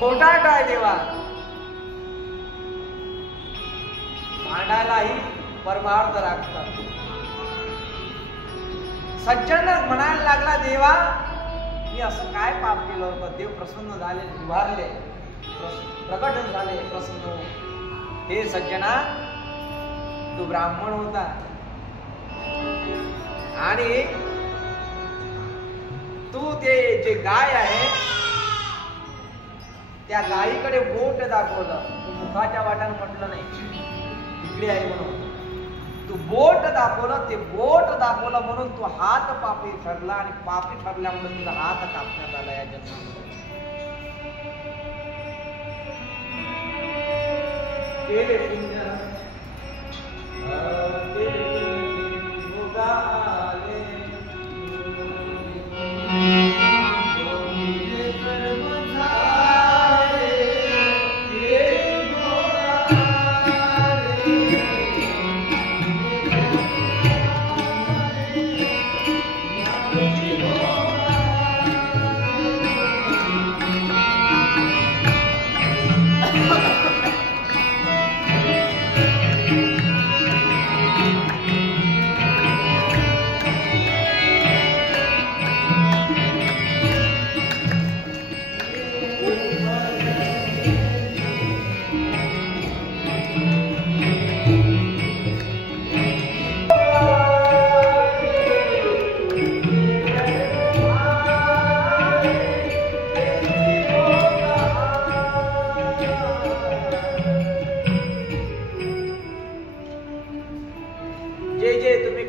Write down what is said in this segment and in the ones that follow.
खोटाट आहे देवा. भांडायलाही परमार्थ राखतात. सज्जन म्हणायला लागला देवा मी असं काय पाप केलं होतं. देव प्रसन्न झाले, निवारले, प्रकट झाले, प्रसन्न. हे सज्जना तू ब्राह्मण होता आणि तू ते जे गाय आहे त्या गायीकडे बोट दाखवलं. तू मुखाच्या वाटानं म्हटलं नाही इकडे आहे म्हणून. तू बोट दाखवलं, ते बोट दाखवलं म्हणून तू हात पापी ठरला आणि पापी ठरल्यामुळे तुझा हात कापण्यात आला या जन्मामध्ये.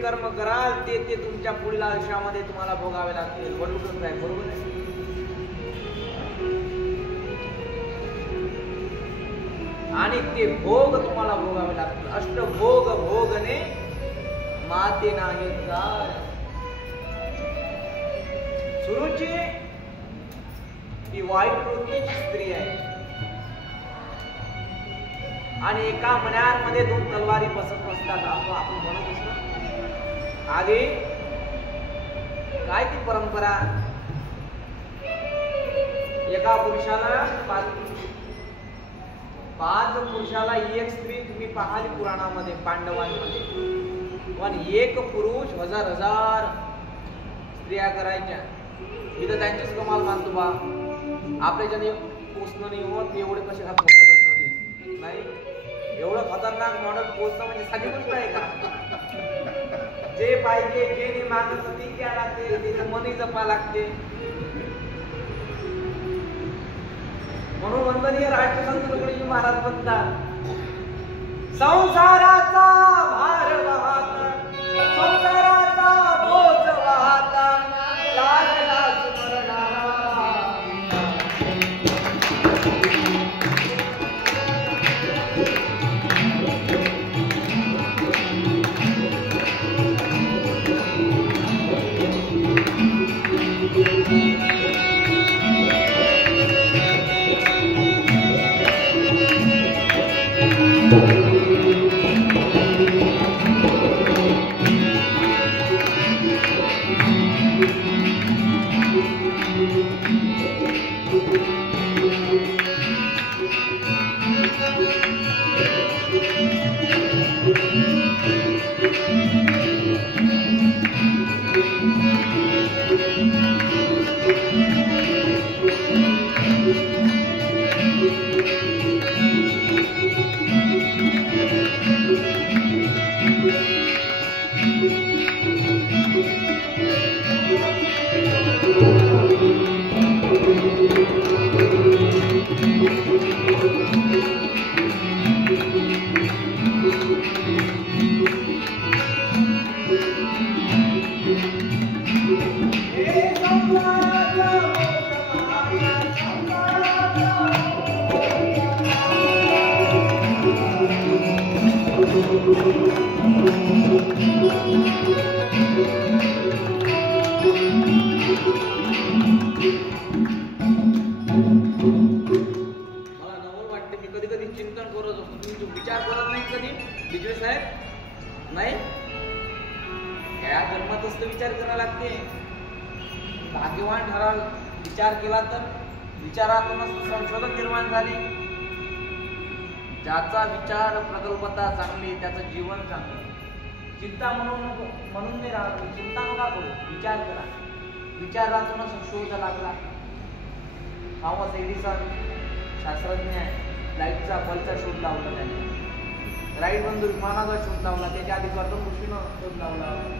कर्म कराल ते ते तुमच्या पुढील आयुष्यामध्ये तुम्हाला भोगावे लागतील. बरोबर आहे, बरोबर आहे. आणि ते भोग तुम्हाला भोगावे लागतील. अष्टभोग भोगने माते नाही काय. सुरुची ही वाईट वृत्तीची स्त्री आहे आणि एका मण्यामध्ये दोन तलवारी बसत नसतात आपण म्हणत असतो. आधी काय ती परंपरा, एका पुरुषाला पाच पुरुषाला एक स्त्री तुम्ही पाहिली पुराणामध्ये पांडवांमध्ये. पण एक पुरुष हजार हजार स्त्रिया करायच्या. मी तर त्यांचीच कमाल मानतो बा. आपल्याच्याने पोचणं नाही होत एवढे कसे का पोचत असं नाही. एवढं खतरनाक मॉडेल पोचणं म्हणजे साधी गोष्ट आहे का. जे पाहिजे जे नाही मागत ती द्या लागते, तिचं मनही जपा लागते. म्हणून वंदनीय राष्ट्रसंत तुकडोजी महाराज म्हणतात संसाराचा भार वाहता, संसाराचा बोझ वाहता, लागला स्मरणाला. विचारातूनच संशोधन निर्माण झाले. ज्याचा विचार प्रगल्भता चांगली त्याचं जीवन चांगलं. चिंता म्हणून नाही राहत, चिंता नका करू, विचार करा. विचारातूनच शोध लागला. थॉमस एडिसन शास्त्रज्ञ आहे, लाईटचा बल्बचा शोध लावला त्याने. राईट बंधू विमानाचा शोध लावला. त्याच्या आधी कर्दम ऋषीनं शोध लावला.